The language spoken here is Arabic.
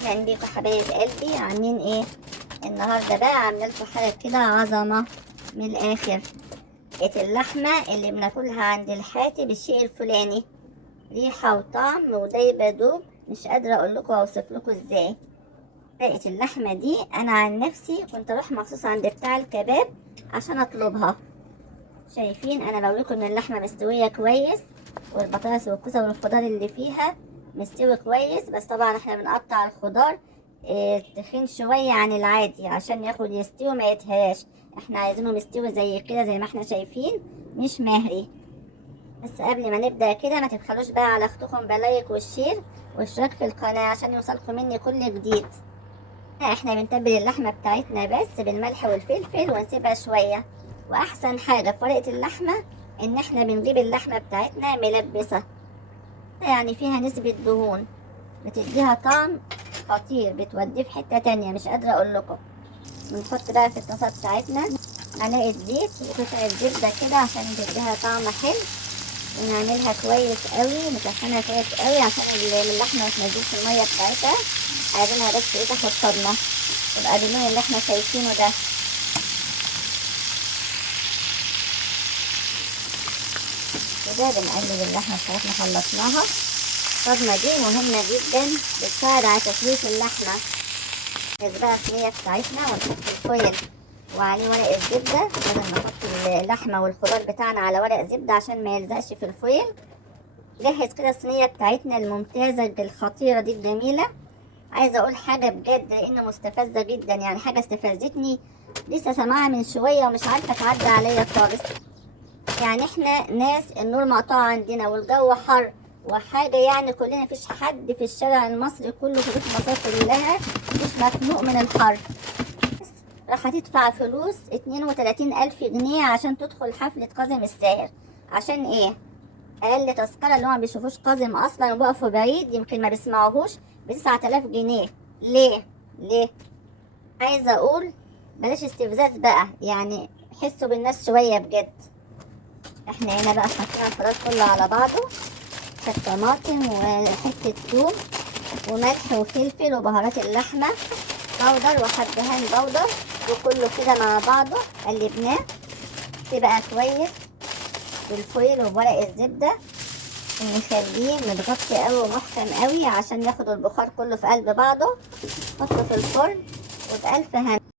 اهلا بيكم حبايب قلبي، عاملين ايه النهارده؟ بقى عامله لكم حاجه كده عظمه من الاخر. لقيت اللحمه اللي بناكلها عند الحاتي بالشيء الفلاني، ريحه وطعم ودايبه دوب، مش قادره اقول لكم اوصف لكم ازاي. لقيت اللحمه دي انا عن نفسي كنت اروح مخصوص عند بتاع الكباب عشان اطلبها. شايفين انا بقولكم ان اللحمه مستويه كويس، والبطاطس والكوسه والخضار اللي فيها مستوي كويس، بس طبعا احنا بنقطع الخضار تخين شويه عن العادي عشان ياخد يستوي ما يتهراش. احنا عايزينه مستوي زي كده زي ما احنا شايفين، مش مهري. بس قبل ما نبدا كده ما تبخلوش بقى على اختكم بلايك والشير والاشتراك في القناه عشان يوصلكم مني كل جديد. احنا بنتبل اللحمه بتاعتنا بس بالملح والفلفل ونسيبها شويه. واحسن حاجه في ورقه اللحمه ان احنا بنجيب اللحمه بتاعتنا ملبسه، يعني فيها نسبه دهون بتديها طعم خطير، بتوديه في حته تانية مش قادره اقول لكم. بنحط بقى في الطاسه بتاعتنا معلقه زيت وقطعه زبده كده عشان تديها طعم حلو، ونعملها كويس قوي، نسخنها كويس قوي عشان اللحمه ما تنزلش الميه بتاعتها. عايزينها بس ايه تاخد صدمه، يبقى باللون اللي احنا شايفينه ده. كده بنقلب اللحمه بتاعتنا، خلصناها. الصدمه دي مهمه جدا، بتساعد على تسويه اللحمه. نجيب بقى الصينيه بتاعتنا ونحط الفويل وعليه ورق الزبده، بدل ما نحط اللحمه والخضار بتاعنا على ورق زبده عشان ما يلزقش في الفويل. جهز كده الصينيه بتاعتنا الممتازه الخطيره دي الجميله. عايزه اقول حاجه بجد لانه مستفزه جدا، يعني حاجه استفزتني لسه سامعها من شويه ومش عارفه تعدي عليا خالص. يعني احنا ناس النور مقطوع عندنا والجو حر وحاجه، يعني كلنا مفيش حد في الشارع المصري كله في مصر كلها مش مخنوق من الحر. راح تدفع فلوس 32,000 جنيه عشان تدخل حفله كاظم الساهر. عشان ايه؟ اقل تذكره اللي هو ما بيشوفوش كاظم اصلا وبقفوا بعيد يمكن ما بيسمعوهوش ب9,000 جنيه. ليه؟ ليه؟ عايزه اقول بلاش استفزاز بقى، يعني حسوا بالناس شويه بجد. احنا هنا بقى حطينا الخضار كله على بعضه، طماطم وحته ثوم وملح وفلفل وبهارات اللحمه بودر وحبهان بودر، وكله كده مع بعضه قلبناه تبقى كويس بالفويل وبورق الزبده، نخليه متغطي قوي ومحكم قوي عشان ياخد البخار كله في قلب بعضه. حطه في الفرن وبألف هنا.